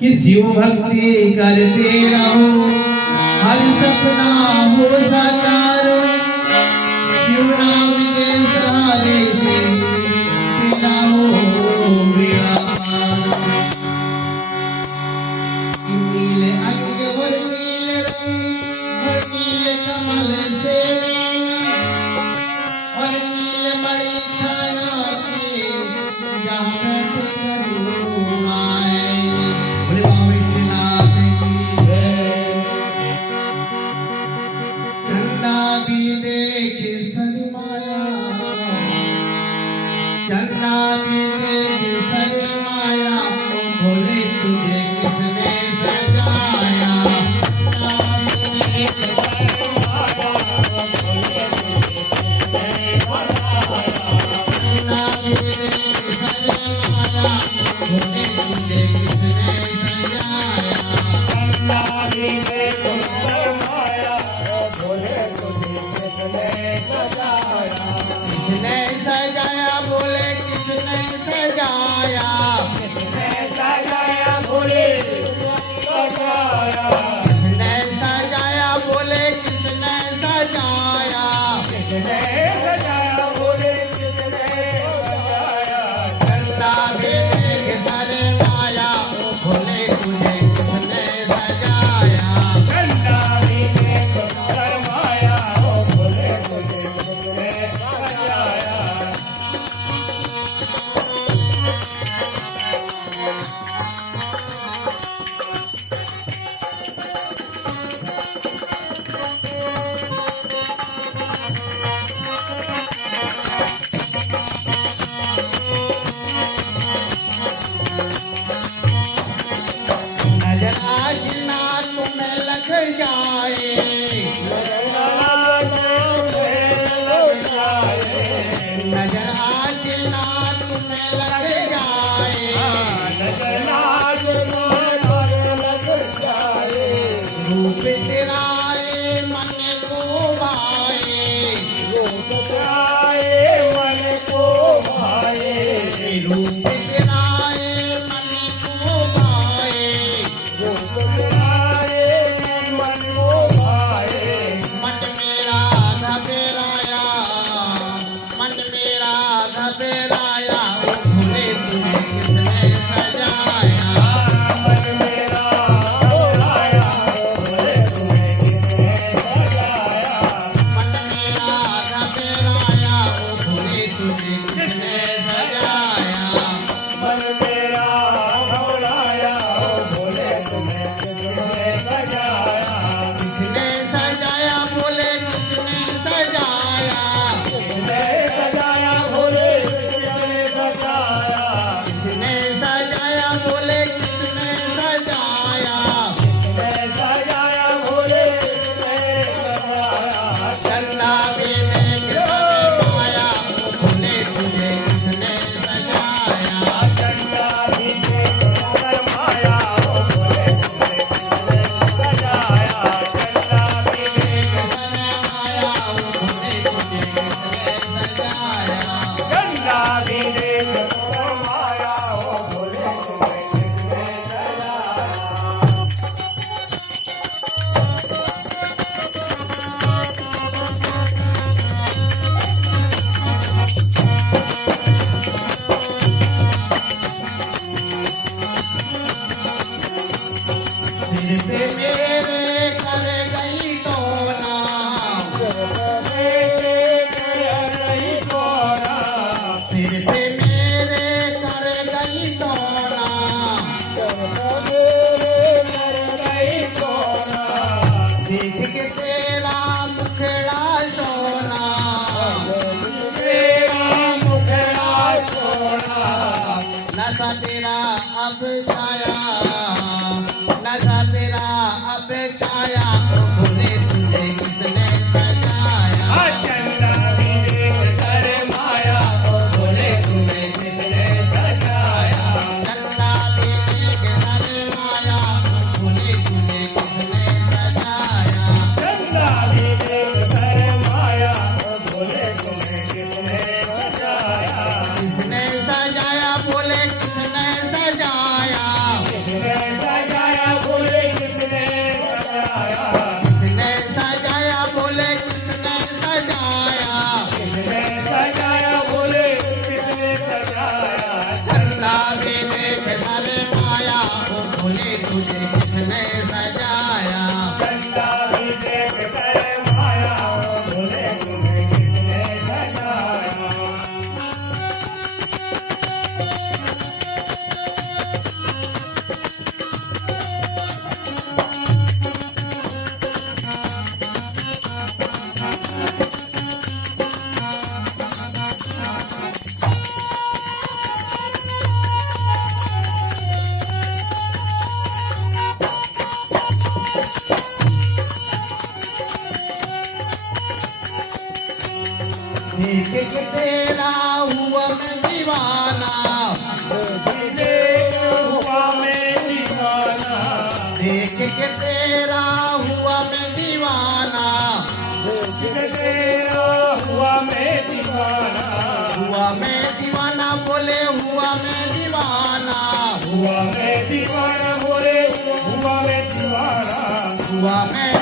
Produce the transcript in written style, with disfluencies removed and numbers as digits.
कि शिव भक्ति करते रहो हर सपना हो साकार शिव नाम के सहारे से तेरा हो विहार नीले अंग और नीले रंग और नीले कमल से और नीले बड़ी छाया के जहाँ बैठे करुणाएं बोले बाबा विश्वनाथ की जय। चंदा भी देखे शर्माया चंदा भी देखे शर्माया बोले तुझे किसने सजाया किसने सजाया बोले किसने सजाया किसने सजाया बोले किसने सजाया बोले किसने सजाया किसने सजाया बोले किसने सजाया चंदा भी देख शर्माया बोले तुझे किसने सजाया चंदा भी देख शर्माया बोले तुझे किसने सजाया। नजर आज ना तुम्हें लग जाए नजर आज ना तुम्हें लग जाए रूप तेरा मन को भाए रूप तेरा मन को भाए रूप तेरा मन को भाए रूप तेरा मन को भाए मन मेरा घबराया मन मेरा घबराया भूले तुझे किसने सजाया मन मेरा घबराया भूले तुझे किसने सजाया मन मेरा घबराया भूले तुझे किसने सजाया मन मेरा घबराया भूले तुझे किसने सजाया किसने सजाया बोले किसने सजाया किसने सजाया बोले किसने सजाया किसने सजाया बोले किसने सजाया किसने सजाया बोले किसने सजाया चंदा भी देख शर्माया बोले तुझे किसने सजाया चंदा भी देख शर्माया बोले तुझे किसने सजाया चंदा भी देख शर्माया बोले तुझे किसने सजाया चंदा भी देख शर्माया बोले तुझे किसने सजाया। सिर पे मेरे कर गई सोना सिर पे मेरे कर गई सोना सिर पे मेरे कर गई सोना सिर पे मेरे कर गई सोना देख के तेरा मुखड़ा सोना तेरा मुखड़ा सोना नशा तेरा अब छाया नशा तेरा अब छाया बोले तुझे किसने सजाया चंदा भी देख शर्माया बोले तुझे किसने सजाया चंदा भी देख शर्माया बोले तुझे किसने सजाया चंदा भी देख शर्माया बोले तुझे किसने सजाया किसने सजाया बोले किसने सजाया किसने सजाया के तेरा हुआ मैं दीवाना हुआ मैं दीवाना देख के तेरा हुआ मैं दीवाना तेरा हुआ मैं दीवाना हुआ मैं दीवाना बोले हुआ मैं दीवाना हुआ मैं दीवाना बोले हुआ मैं दीवाना हुआ मैं